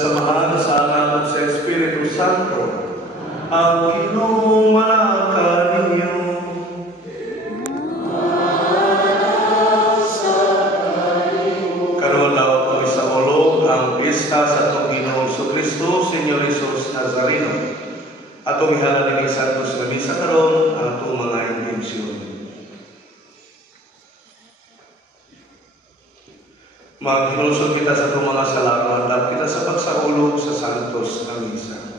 samahan sa Anak at sa Espiritu Santo, ang inumanaka ninyo. Karoon daw po sa ulo ang pista sa itong Ginoong Kristo, Senyor Jesus Nazareno. Atong ihalal ni Santos na misa karon ang itong mga intensyon. Maghinulusot kita sa itong mga salamat at kita sa pagsaulog sa Santos na misa.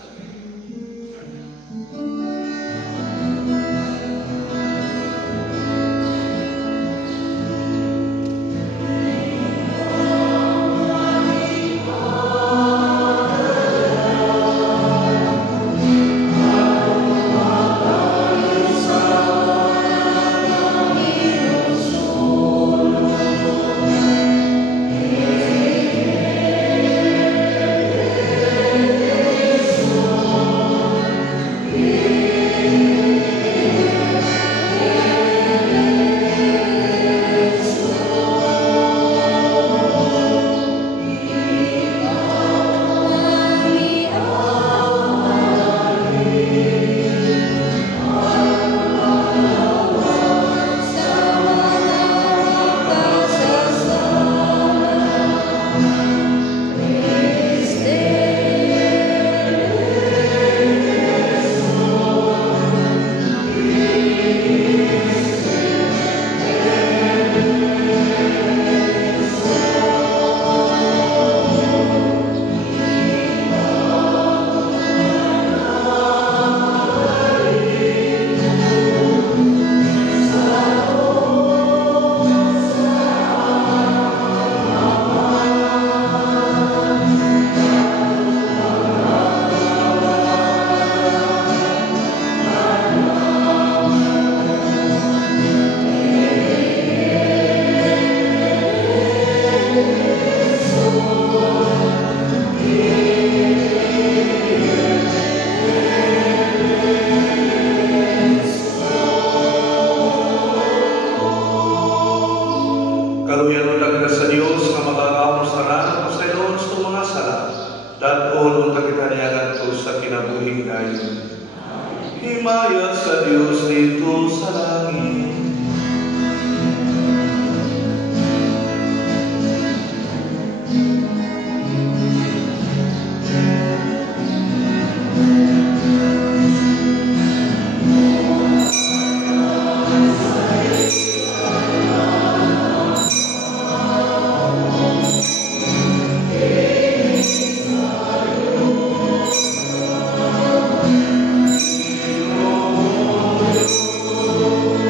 Himaya sa Diyos dito sa langit.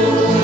Oh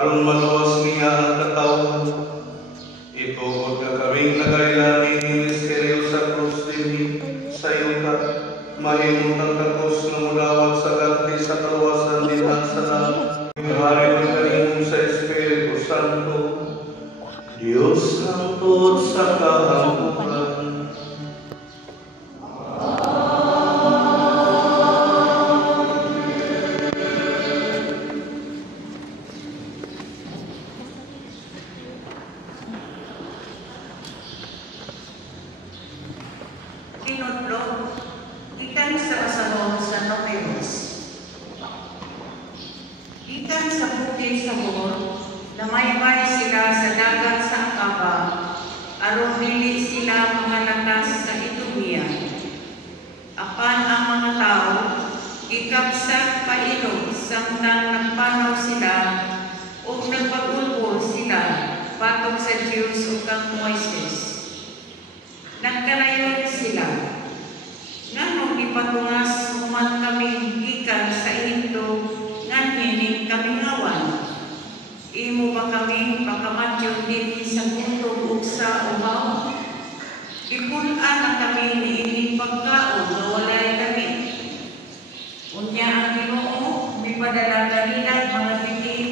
aron maluwas niya ang katawhan. Ituod nga kaming nagailanin ni misteryo sa krus din sa yuta, mahimong ang kakos na mulawat sa ganti sa kaluwasan din sa langit. Hari ng kanimong sa Espiritu Santo, Diyos hangtod sa kahampuhan. Tinudlo, ikan sa masalong sa Novelos. Ikan sa bukid sa Bor, namaybay sila sa dagat sa Akaba, aron dili sila mga lakas sa Idumea. Apan ang mga tao, ikapsat pailog samtang nagpanaw sila o nagpagulbol sila patong sa Diyos o kang Moises. Nagkalayon sila. Nganong ipatungas human kami gikan sa Ehipto nganining kami ngawan. Imo ba kami pakamatyo din sa gutong ug sa uhaw? Ipunan na kami niining pagkaon nga walay kami. Unya ang Ginoo mipadala kanila mga bitin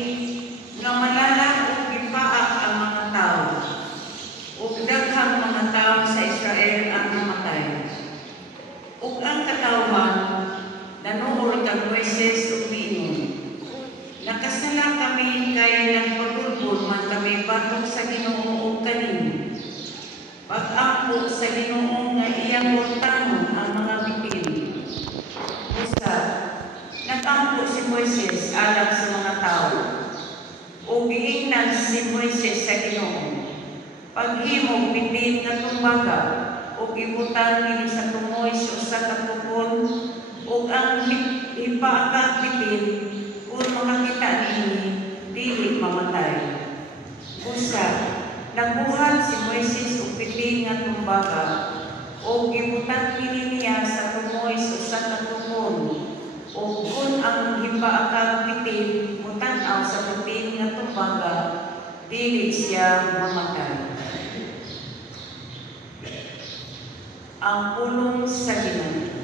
nga malala ug gipaak ang mga tao. Ug daghang mga tao sa Israel ang namatay. Ug ang katawhan nanuhol kang Moises ug niingon. Nakasala kami kaya nagpagulbol man kami patong sa Ginoo ug kanino. Pag-ampo sa Ginoo nga iyang bultanon ang mga bitin. Usa, nagampo si Moises alang sa mga tao. Ug giingnan si Moises sa Ginoo. Paghimong bitin nga tumbaga ug ibutan kini sa tumoy sa usa ka tukon ug ang hipaakang bitin kung makakita nini dili mamatay. Usa, nabuhat si Moises ug bitin nga tumbaga ug ibutan kini niya sa tumoy sa usa ka tukon ug kung ang hipaakang bitin mutanaw sa bitin nga tumbaga dili siya mamatay. Ang pulong sa Ginoo.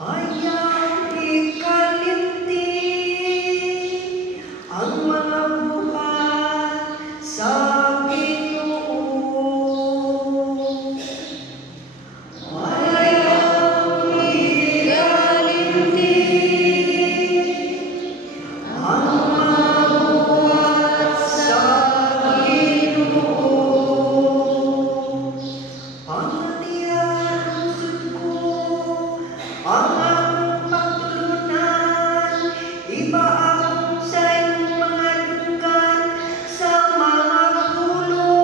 Ayaw ikalimti ang mga buhat sa Ginoo. Ayaw ikalimti ang mga buhat sa Ginoo. Panatiyan ko ang akong pagtulunan, iba akong sa iyong mga dugan sa mga pulong.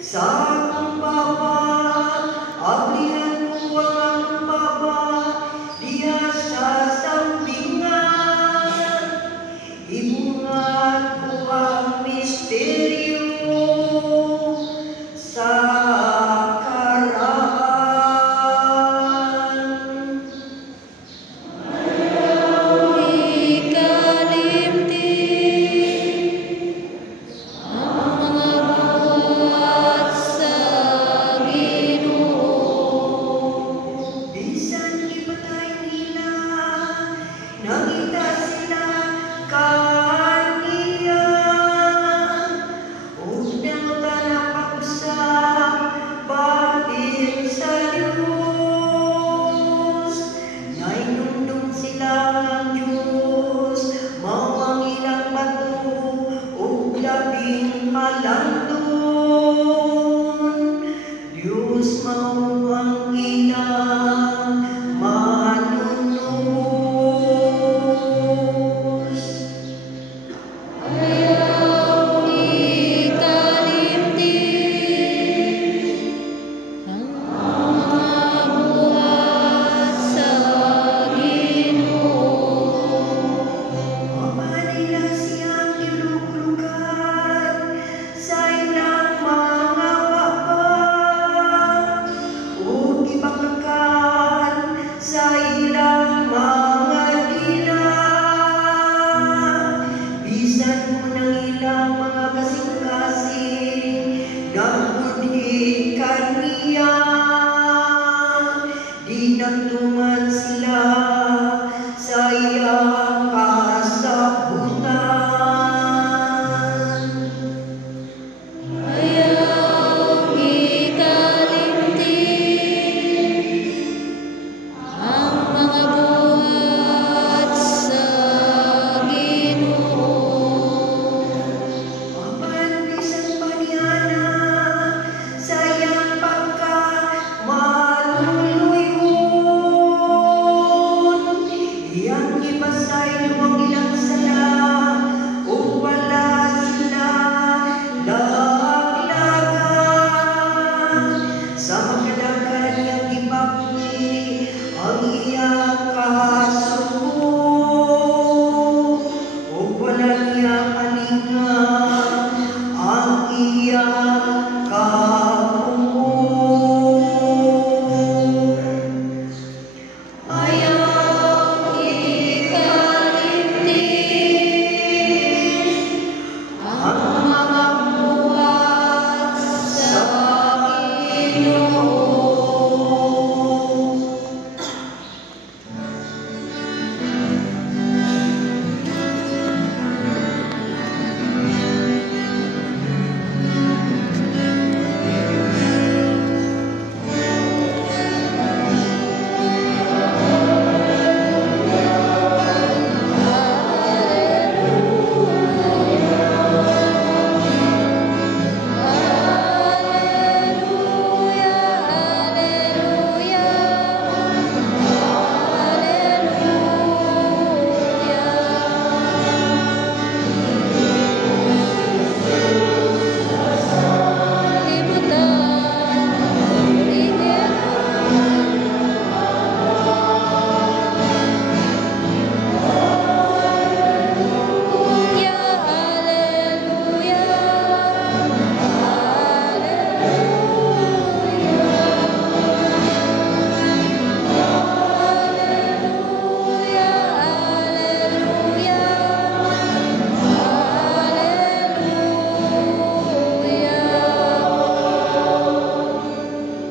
Sa akong baba, ablihan ko ang akong baba, diya sa sambingan. Ibungan ko ang misteryo sa bisan ipatay nila, nakita sila kaniya. Huwag nang tanapagsak, batin sa Diyos. Nainundong sila ng Diyos, mawang ilang bato, o labing halandon. Diyos mao ang ilang manunubos. Ayaw ikalimti ang mga buhat sa Ginoo. Mamanila siyang ng ilang mga kasing-kasing nagmudhi kaniya. Di nagtuman sila sa iyang kasabutan. Ayaw ikalimtin ang mga buhat sa Ginoo. Mapanbisan pa niya na sa iyang pagkamaluluyon. Iyang ipasay luwag ilang sala o wala sila laglagan. Sa makadagan niyang ipakli ang iyang kahasugo o wala niya kalinga ang iyang kapuo. Ayaw ikalimtin ang mga buhat sa Ginoo.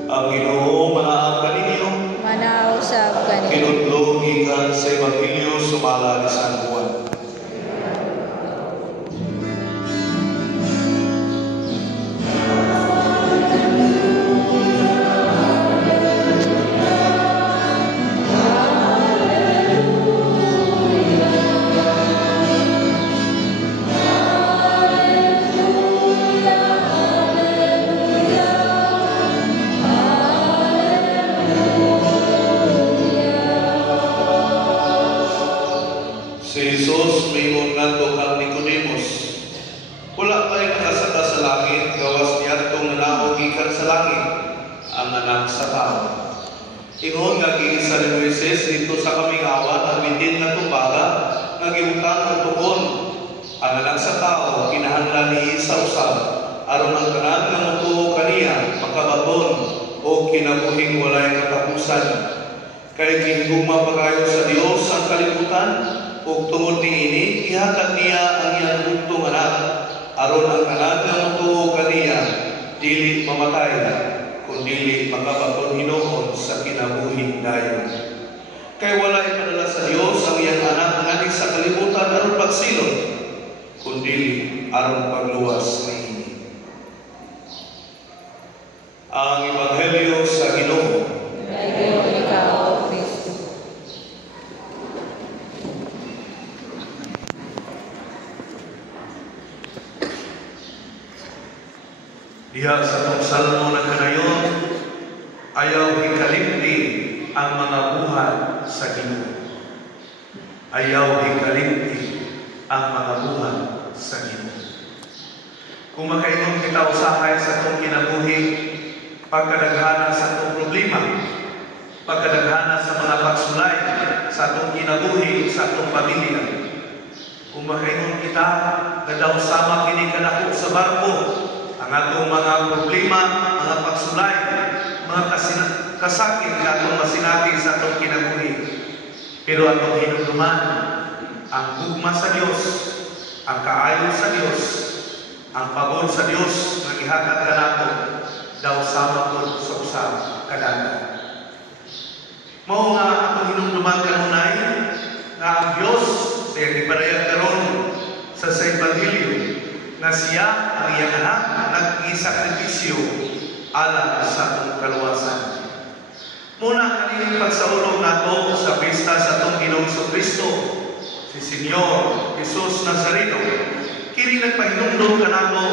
Ang Ginoo maaangkan ninyo, Manausap kanila. kinudlo gikan sa Ebanghelyo sumala ni San Juan. Si Jesus mingon ngadto kang Nicodemus, wala pa'y nakasaka sa langit, gawas niya itong nanaog gikan sa langit, ang anak sa tao. Ingon nga giisa ni Moises dito sa kamingawan ang bitin na tumbaga nga giutang ang tugon. Ang anak sa tao kinahanglan ni isa usab aron ang tanan nga motuo kaniya makabaton o kinabuhing walay katapusan. Kay gihigugma pagayo sa Dios ang kalibutan ug tungod niini ihatag niya ang iyang bugtong anak aron ang tanan nga motuo kaniya dili mamatay kundi makabaton hinuon sa kinabuhing dayon. Kay wala ipadala sa Dios ang iyang anak ngadto sa kalibutan aron pagsilot kundi aron pagluwas niini. Ang Ebanghelyo sa Ginoo. Ayaw ikaw, Kristo. Diha sa itong salmo na kanayon, ayaw hikalimti ang mga buhat sa Ginoo. Ayaw hikalimti ang mga buhat sa Ginoo. Kung makainom kita usahay sa itong kinabuhi, pagkadaghana sa itong problema, pagkadaghana sa mga pagsulay sa itong kinabuhi, sa itong pamilya. Kung makainom kita, gadaw sama kini kanako sa barko, ang atong mga problema, mga pagsulay, mga kasakit nga atong masinati sa atong kinabuhi. Pero atong hinumduman, ang gugma sa Dios, ang kaayo sa Dios, ang pagod sa Dios nga gihatag kanato daw sama pod sa usa ka dagat. Mao nga atong hinumduman kanunay nga ang Dios sa giparayag karon sa Ebanghelyo na siya ang iyang anak nag-isakripisyo alang sa atong kaluwasan. Muna kanilang pagsaulog nato sa pista sa atong Ginoong Kristo, si Senyor Jesus Nazareno, kini nagpahinumdum kanato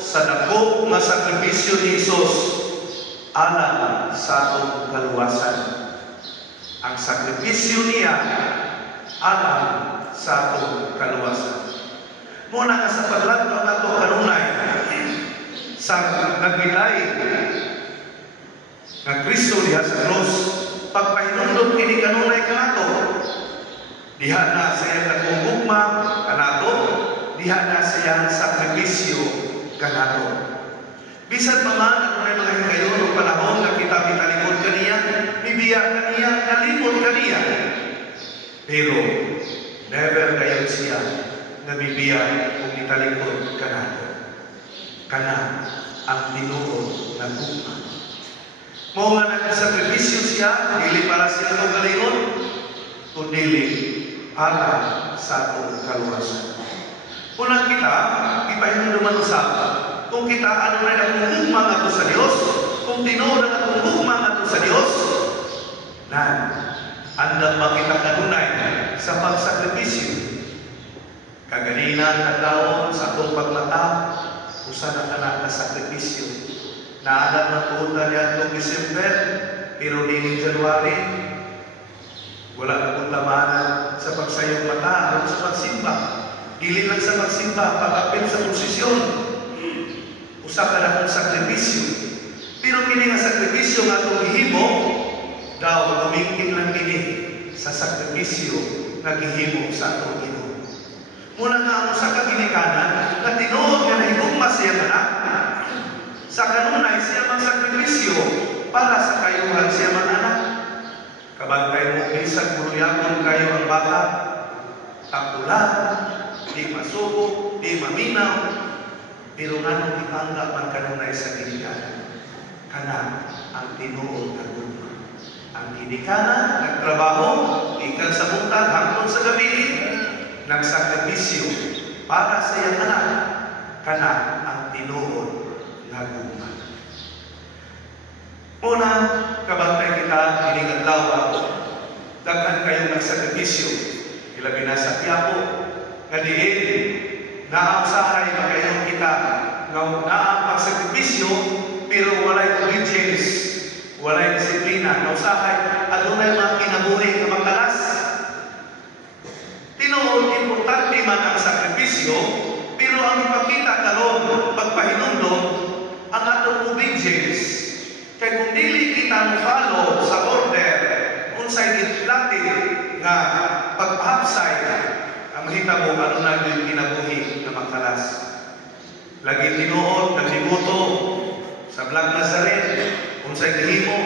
sa dako nga sakripisyo ni Jesus alang sa atong kaluwasan. Ang sakripisyo niya alang sa atong kaluwasan. Muna nga sa paglantaw nato kanunay sa nagbilay nga Kristo diha sa krus, pagpahinumdum kini kanunay kanato, diha na sa iyang nagugugma kanato, diha na sa iyang sakripisyo kanato. Bisan pa man ang mga hikayon o panahon na kita bitalikod kaniya, bibiyak kaniya, nalimod kaniya. Pero never kayo siya na bibiyak kung italikod kanato. Kana ang tinuod na gugma. Mao nga nagsakripisyo siya, dili para sa atong kalingon, kundi para sa atong kaluwasan. Unang kita, ipahinumduman usab, kung kita ano na nagugma nga sa Dios, kung tinuod na nagugma nga sa Dios, na andam ba kita kanunay sa pagsakripisyo. Kaganinan kadlawon sa atong pagmata, usa na kana na sakripisyo. Naadap na tuod na niya December, pero dining January, wala na kong lamanan sa pagsayong mata o sa pagsimba. Dili lang sa pagsimba, pag-apil sa posisyon. Usa ka na kong sakripisyo. Pero kini nga sakripisyo nga itong gihimo, daw gumingkin lang kini sa sakripisyo na gihimo sa atong Ginoo. Muna nga ang usa ka ginikanan na tinuod nga nahigugma siya anak, sa kanunay siya magsakripisyo para sa kayuhan siya anak. Kabantay mo bisag muluyakon kayo ang bata, kapulan, di masuko, di maminaw, pero nga nung ipanggap man kanunay sa ginikanan, kana ang tinuod na gugma. Ang ginikanan, nagtrabaho, ikan sa buntag, hangtod sa gabi, nagsakripisyo para sa iyang anak, kana ang tinuod na gugma. Una, kabantay kita, iningadlaw, daghan kayong nagsakripisyo, ilabi na sa Quiapo, nga diin, naamsahay na kayong kita, nga naang pagsakripisyo, pero walay obedience, walay disiplina, nausahay, adunay mga kinabuhi na magkalas. Tinuod, importante man ang sakripisyo, pero ang ipakita karon pagpahinumdum ang atong obedience. Kaya kung dili kita mo-follow sa order, unsay gitlatin nga pagpahapsay, ang mahita mo ano na yung kinabuhi na magkalas. Lagi tinuod, nagdibuto sa Blag Nazaret, unsay gihimo,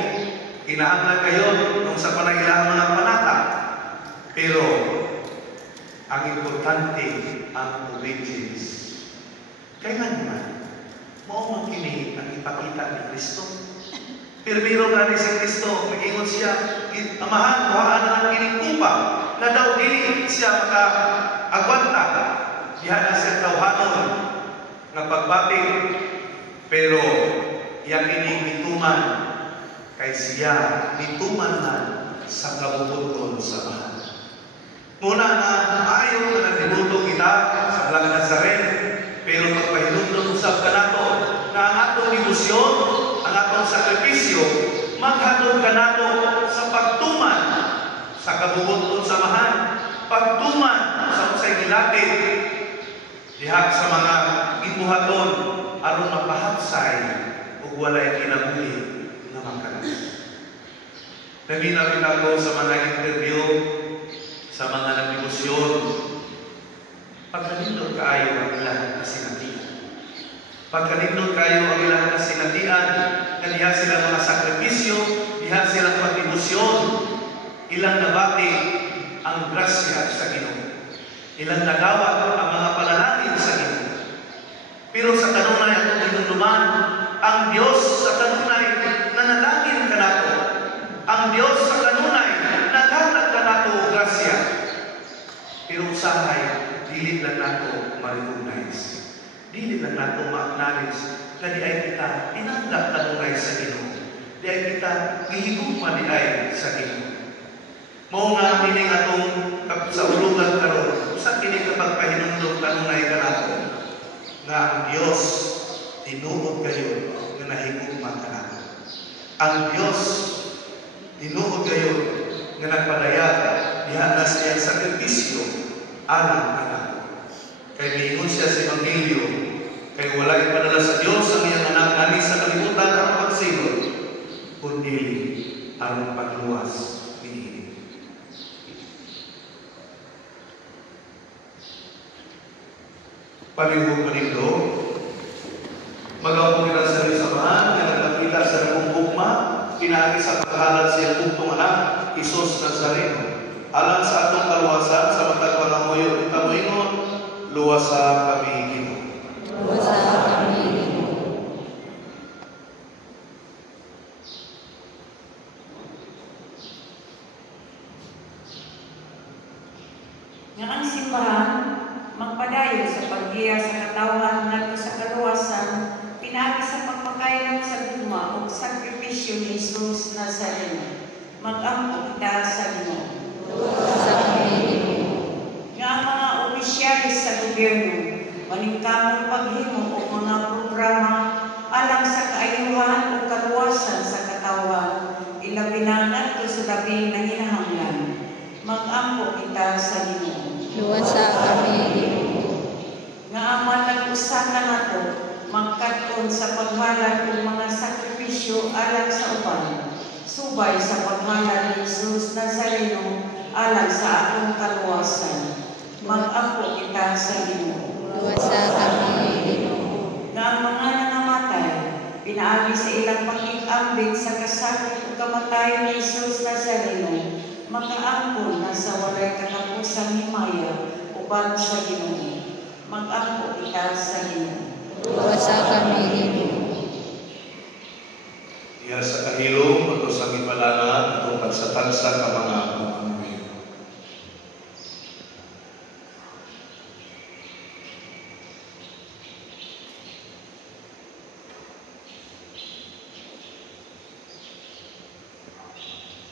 kinahanglan kayo nung sa panailang mga panata. Pero ang importante ang obedience. Kaya nga naman, mao kini ang ipakita ni Kristo. Pero gani si Kristo, mag-ingon siya, amahan, buhaan na ng kinikupa, na daw dili siya maka-agwanta. Diyan na siya tawhanon ng pagbati. Pero yang ini mituman, kay siya mituman na sa kabubuton sa bahan. Muna na ayaw na nagdibuto kita sa Blag Nazaret, pero pagpahinumdum usab ka nato na ang atong debosyon, ang atong sakripisyo, maghatod ka nato sa pagtuman sa kabubuton sa bahan, pagtuman sa usay gilapit, diha sa mga gibuhaton aron mapahapsay ug walay kinabuhi nga magkalas. Naminawin ako sa mga interview, sa mga nagdebosyon, pagkalindot kaayo ang ilang kasinatian. Pagkalindot kaayo ang ilang kasinatian, na diha silang mga sakripisyo, diha silang pagdebosyon, ilang nabati ang grasya sa Ginoo. Ilang nagawat ang mga panalangin Pero sa kanunay atong hinumduman, ang Dios sa kanunay nanalangin kanato. Ang Dios sa kanunay naghatag kanato og grasya. Pero usahay dili lang nato ma-recognize. Dili lang nato ma-acknowledge na di ay kita tinanggap kanunay sa Ginoo. Di ay kita gihigugma di ay sa Ginoo. Mao nga kining atong sa ulugan karon, usa kini kapag pahinumdom kanunay kanato nga ang Dios tinuod kayo nga nahigugma kanato. Ang Dios tinuod kayo nga nagpadaya diha na sa iyang sakripisyo alang kanato. Kay miingon siya sa Ebanghelyo, kay wala ipadala sa Dios ang iyang anak nani sa kalibutan ang pagsilot, kundi ang pagluwas niini. Palihog manindo, magawa kita sa samahan na nagpakita sa nagbumbugma, pinaagi sa pagkahalat siya buktong anak, Isus Nazareno. Alang sa atong kaluwasan, sa matag pangamoyo, kita mo ingon, luwasa kami Ginoo. Luwasa kami Ginoo. Nga ang simbahan, magpadayon sa paggiya sa katawan ngadto sa kaluwasan, pinaagi sa pagpakayon sa gugma ug sakripisyo ni Jesus Nazareno. Mag-ampo kita sa Ginoo. Luwasa kami Ginoo. Nga ang mga opisyalis sa gobyerno, maningkamong paghimo o mga programa alang sa kaayuhan o kaluwasan sa katawan, ilabi na ngadto sa labing nanginahanglan. Mag-ampo kita sa Ginoo. Luwasa kami Ginoo. Nga aman nag-usakan nato, magkaton sa paghalad ng mga sakripisyo alang sa uban, subay sa paghalad ni Jesus Nazareno alang sa atong kaluwasan. Mag-ampo kita sa Ginoo. Luwasa kami Ginoo. Nga ang mga nangamatay, pinaagi sa ilang pagkikambit sa kasakit o kamatayon ni Jesus Nazareno, makaangkon na sa walay katapusang himaya uban sa Ginoo. Mag-ampo kita sa Ginoo. Luwasa kami Ginoo. Iya sa kahilom ato sa gibalanan atong tagsa-tagsa ka mga pamangkin.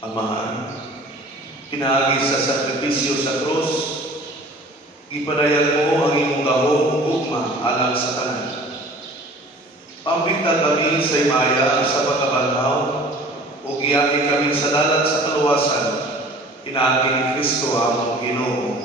Amahan, pinaagi sa sakripisyo sa krus, ipadayag mo ang imong gahom ugma alang sa tanan. Pambigtag kami sa imaya sa pagkabanhaw, o giyaki kami sa dalan sa kaluwasan, inaagi ni Kristo ang Ginoo.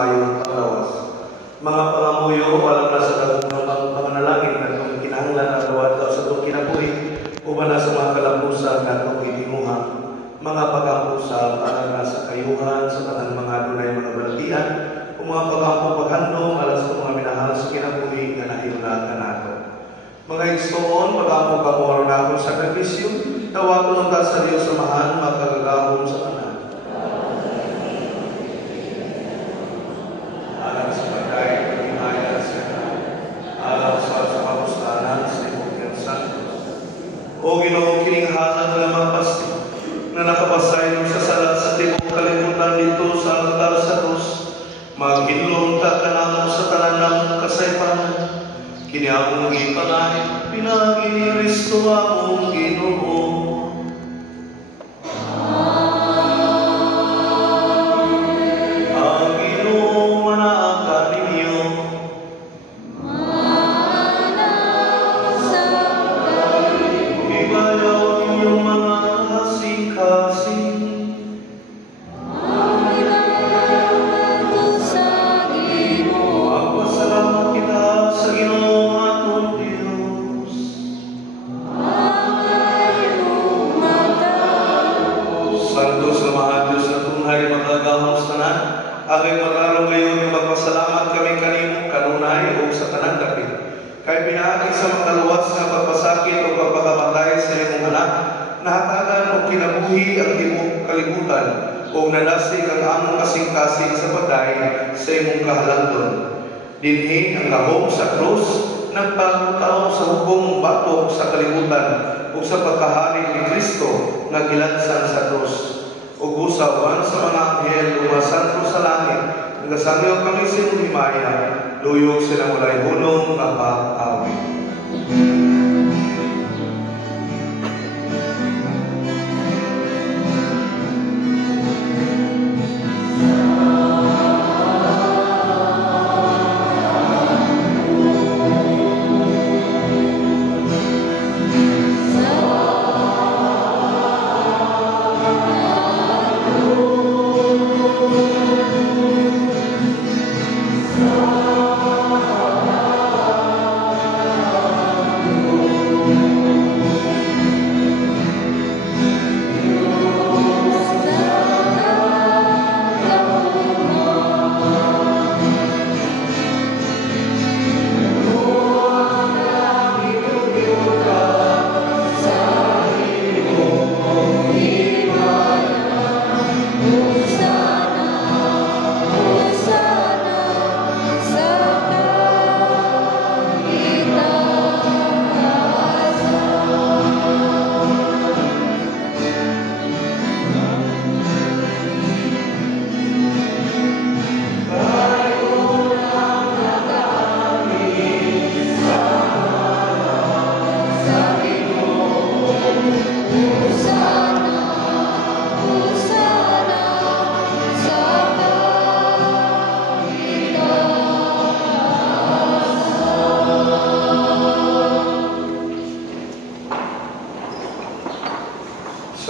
mayong paglawas. Mga pangamuyo, alam na sa daghang panganalangin na itong kinahanglan na lawat daw sa itong kinabuhi, uban na sa mga kalampusan na itong itimuha. Mga pag-ampusap, alam na sa kayuhan, sa tanang mga dunay mga balatian, o mga pag-ampong paghandong, alam sa mga minahal sa kinabuhi na nahilunag na nato. Mga igsoon, pag-ampong kamoro na akong sakripisyo, tawagon ang sa Diyos samahan, makagagahon sa kanan. Alam sa pagkain, pag-imaya sa kanan. Alam sa kapustanan, sa Ibukyan Santos. O Ginoong kininghanan na mapasti, na nakapasay sa sala sa tibok kalimutan dito sa altar sa krus, maghinlong ka kanamo sa tanan ng kasaypanan. Kini akong ipanay, pinagi ni Kristo akong Ginoo. Ang Ginoo manaakan ninyo. Ibayaw inyong mga kasing-kasing. Magpasalamat kita sa Ginoo atong Diyos. Santos na mahal Diyos na tunay magagahong sa tanan, aking mag-araw ngayon yung magpasalamat kami kanimo kanunay o sa tanan dapit. Kay pinaagi sa makaluwas na pagpasakit o pagpakamatay sa iyong anak, nahatagan o kinabuhi ang tibok kalibutan o nadasig ang among kasing-kasing sa paday sa imong kahalandon. Dinhi ang lahom sa krus, nagpagtaw sa hugong batok sa kalibutan o sa pagkahalig ni Kristo nga gilansan sa krus. Ug usawan sa mga anghel umasanto sa langit, nagasangyo kami sa imong himaya, luyog sila mulay hunong kapag-awi.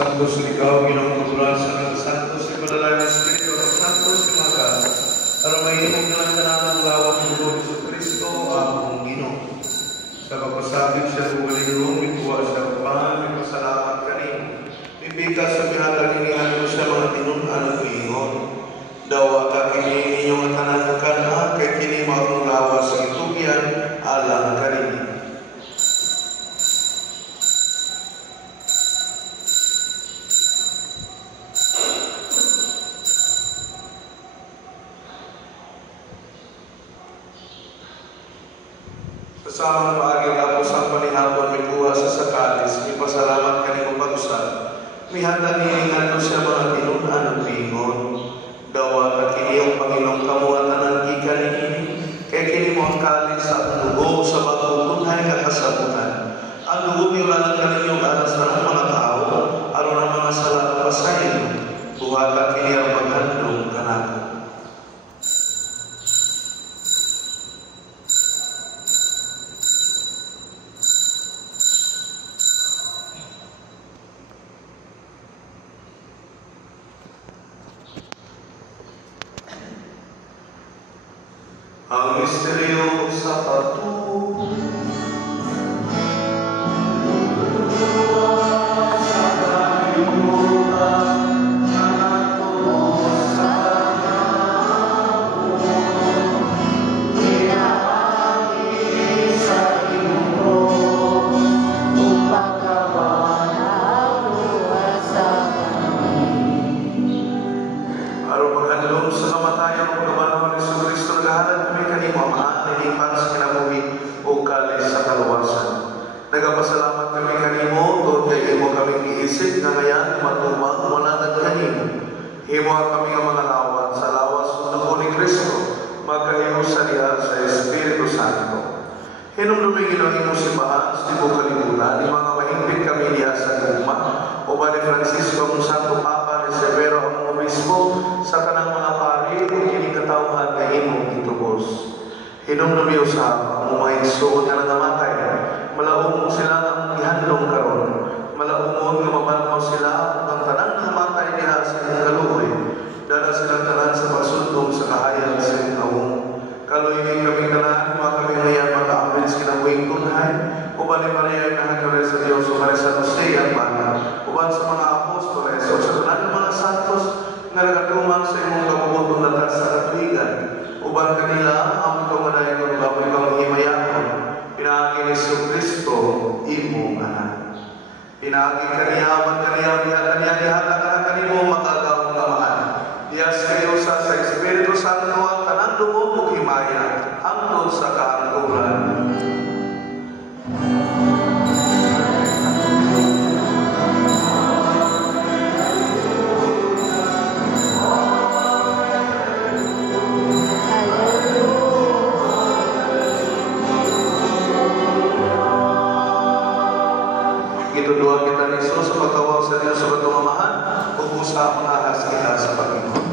Santos ikaw, Ginoong Pagulasan ng Santos, ipadalay ng Espiritu ng Santos, imagas. Alam may imong nalang kanamang lawak ng Lord sa Kristo, akong Ginoo. Sa pagpasabit siya bumalingong, ituwa siya pa, may pasalamat kanino. Ibigay sa pinatag inihan ko siya mga tinunan at ingon. Dawa ka kini inyong tanan ka na, kay kini makong lawas sa itugyan, alang kanino. Kasama ng maaging tapos ang panihapon may kuha sa sakalis, may pasalamat kanino pag-usap. May handa nilingan ko siya mga tinunan at bingon. Dawa ka kini ang Panginoong kamuatan ng gikan ni kay kini mo ang kalis sa dugo sa pagkukunhay ka kasabutan. Ang dugo nilalang ka ninyong alas ng mga tao, aron ang mga salat pasayin. Buha ka kini ang maghandong kanako. Ang misteryo sa pagtuwa sa kalimutan ng ako sa Inaangin sa iyong trono, upang kawanag sa araw paghandlong sa kamatayan o kabanawang ni Jesucristo, naghahalan kami kanimo, Ama, na himpan sa kinabuhi o kalis sa kaluwasan. Nagapasalamat kami kanimo, tungod kay imo kami giisip nga ngayon matubang manatag kanimo. Himo kami nga mga lawat sa lawas ng dugo ni Kristo, magkahiusa diha sa Espiritu Santo. Hinumduming ino imo simbahan sa tibuok kalibutan, ni mga mahimpit kami diha sa gugma, o ba ni Francisco ang Santo Papa ni Severo ang obispo sa tanang mga pari kung kinikatawhan na imong itubos. Hinumdumi usap ang mga insuot na nangamatay, malaumong sila ang ihandong karon, malaumong nga mabanmaw sila ang tanang nangamatay niya sa imong kaluoy, dala silang tanan sa pagsundong sa kahayag sa imong awong. Kaluoy kami tanan, mga kami ngayon makaambit sa kinabuhing tunay, uban ni Maria na nagkaroon sa Diyos, uban sa Jose ang Bana, uban sa mga apostoles, o sa tanan ng mga santos, nga nagatumang sa imong kabubutong latas sa katuigan, uban kanila ang tumanay ng baboy kang himayaon, pinaagi ni Jesucristo, imong anak. Pinaagi kaniyawan kaniya, dihatang kanimo makagawang kamaan. Diyas kayo sa Espiritu Santo ang tanang dumog o himaya, hangtod sa kaangkuran. Ituduan kita ni Jesus sa pagtawag sa Diyos sa pagtumamahan, ug usa ang ahas kita sa Panginoon.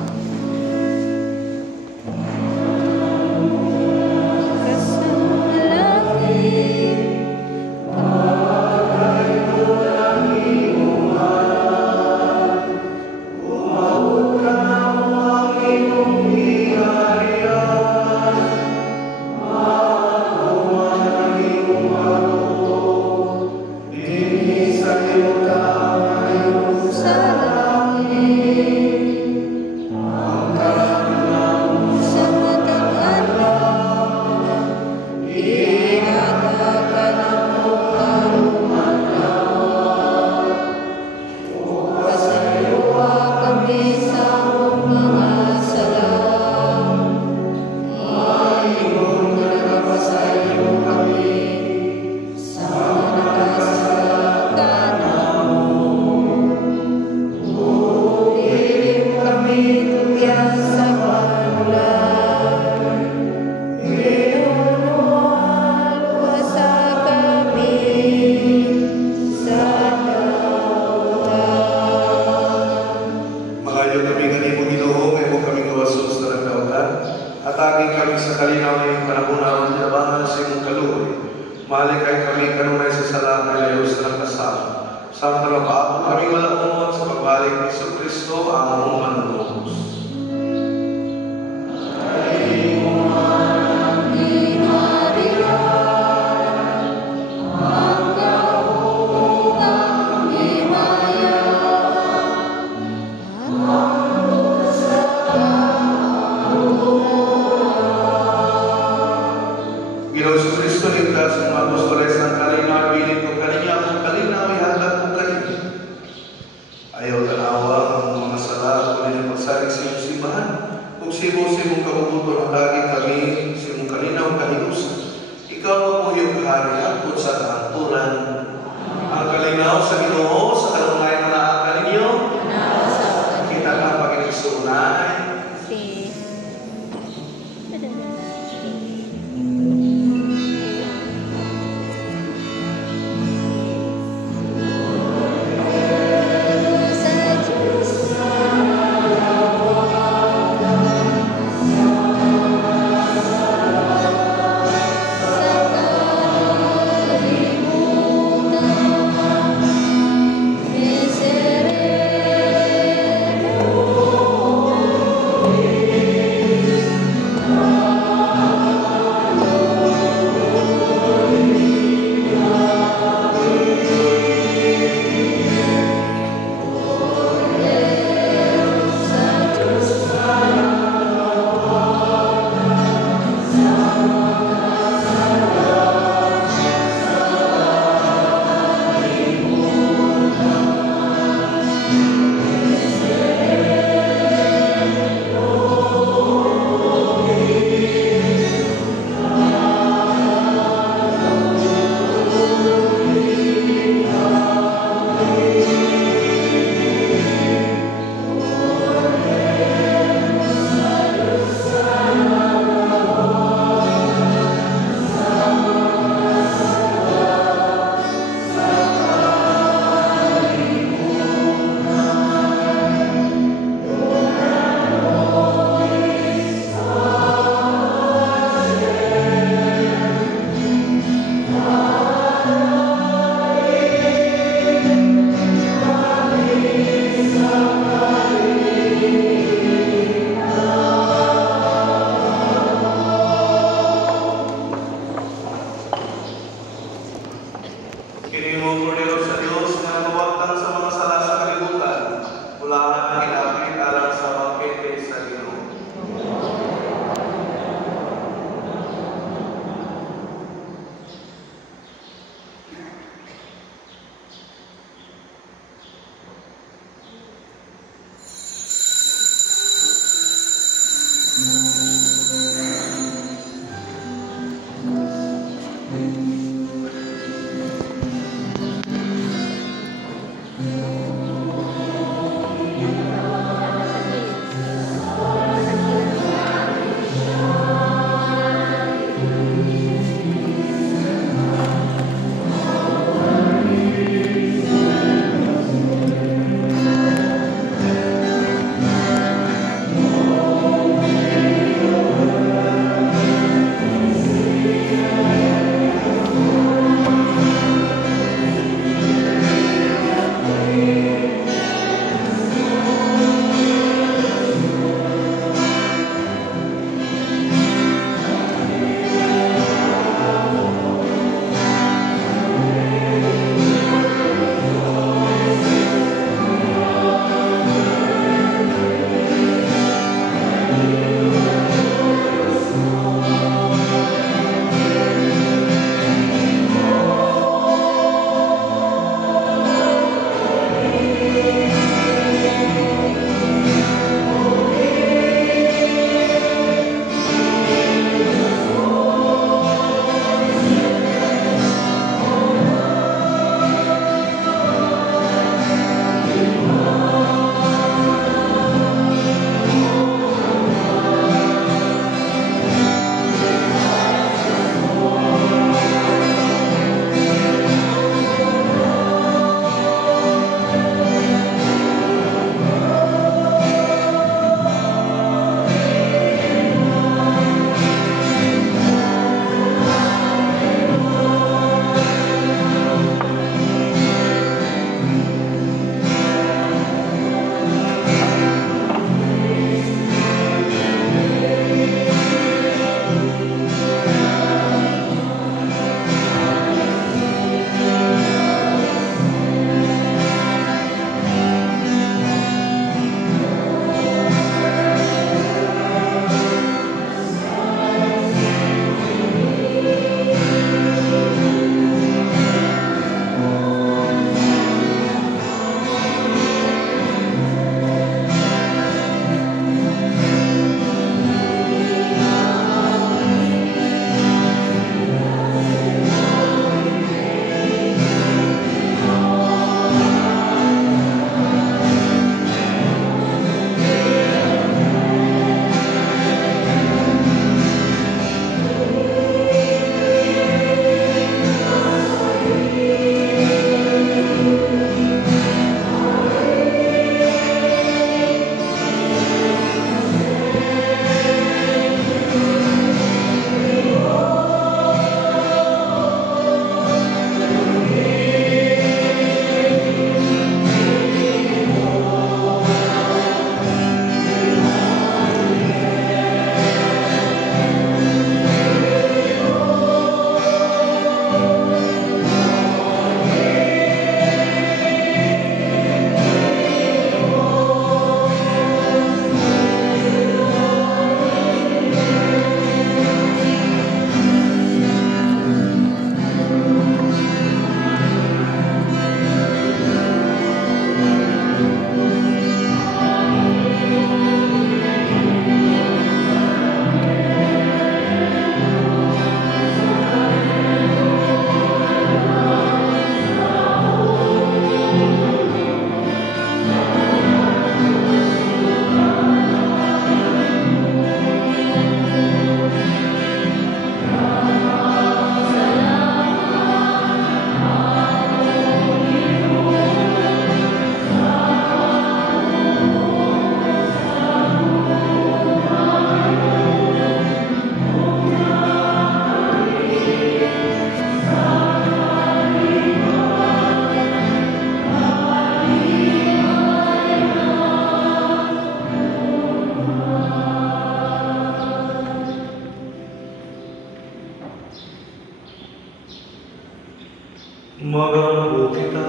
Magarapo kita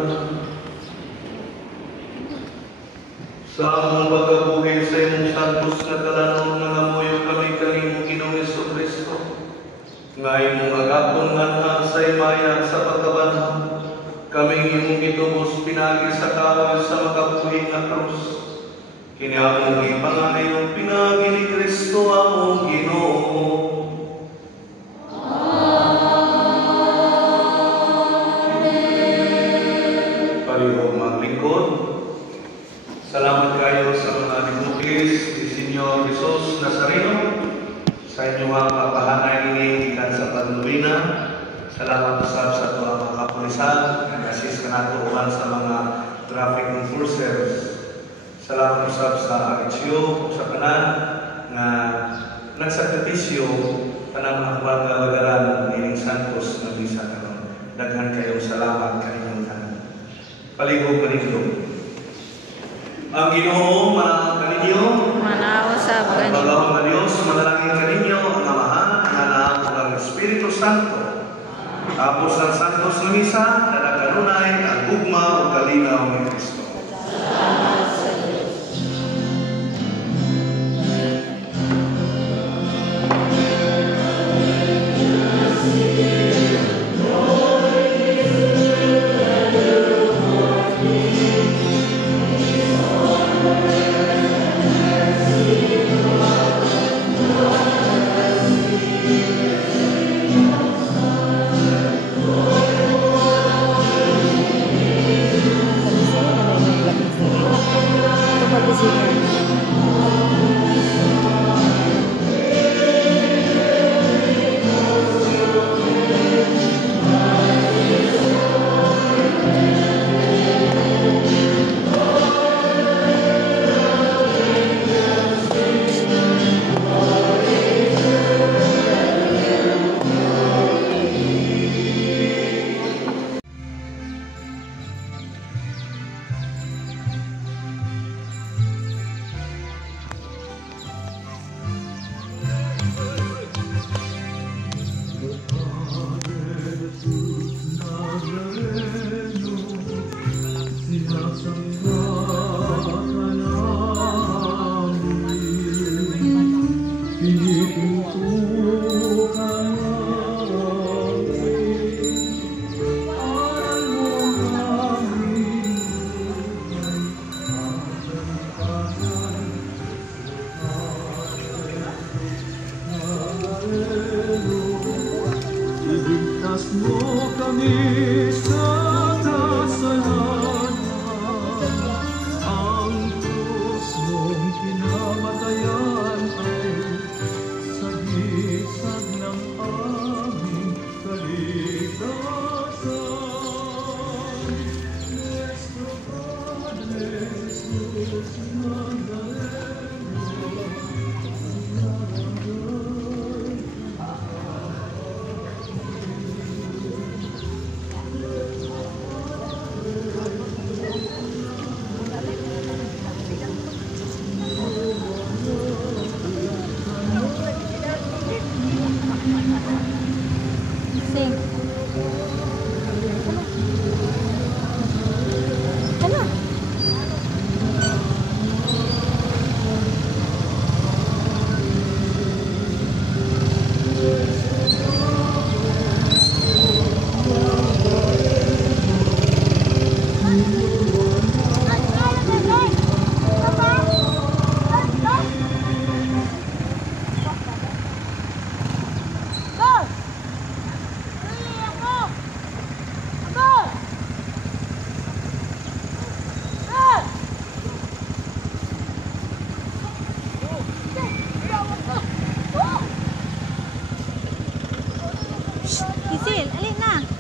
sa among pagkabuhi sa imong santos na kalanon nga namuyo kami kanimo Ginoong Jesucristo nga imong agaton nganha sa imaya sa pagkabanhaw kaming imong gitubos pinagi sa kahoy sa makabuhi nga krus Kini among ipangayo pinagi ni Kristo among Ginoo. Palihog maglingkod. Salamat kayo sa mga nagmuklis ni Senyor Jesus Nazareno sa inyong kapahanay ini ikan sa Pandubina. Salamat usab sa ito ang mga kapulisan nag-assist ka nato uman sa mga traffic enforcers. Salamat usab sa Aritsyo, sa kanan na nagsakripisyo kanang mga kabalagaran ng Santos na Misa karon. Daghan kayong salamat kaninyong tanan. Palihog kaninyo. Ang Ginoo manang kaninyo, Manausap ang ganin. Pagawang na Diyos, manalangin kaninyo ang Amahan, ang Anak, ang Espiritu Santo. Tapos ng Santos na Misa, na nagkanunay ang gugma o kalinaw ni Kristo. Iligtas mo kami sa kasalanan. Ang krus mong pinamatayan ay sagisag ng aming kaligtasan. Nuestro Padre Jesus Nazareno, Sing. Ano? Isil, alin na.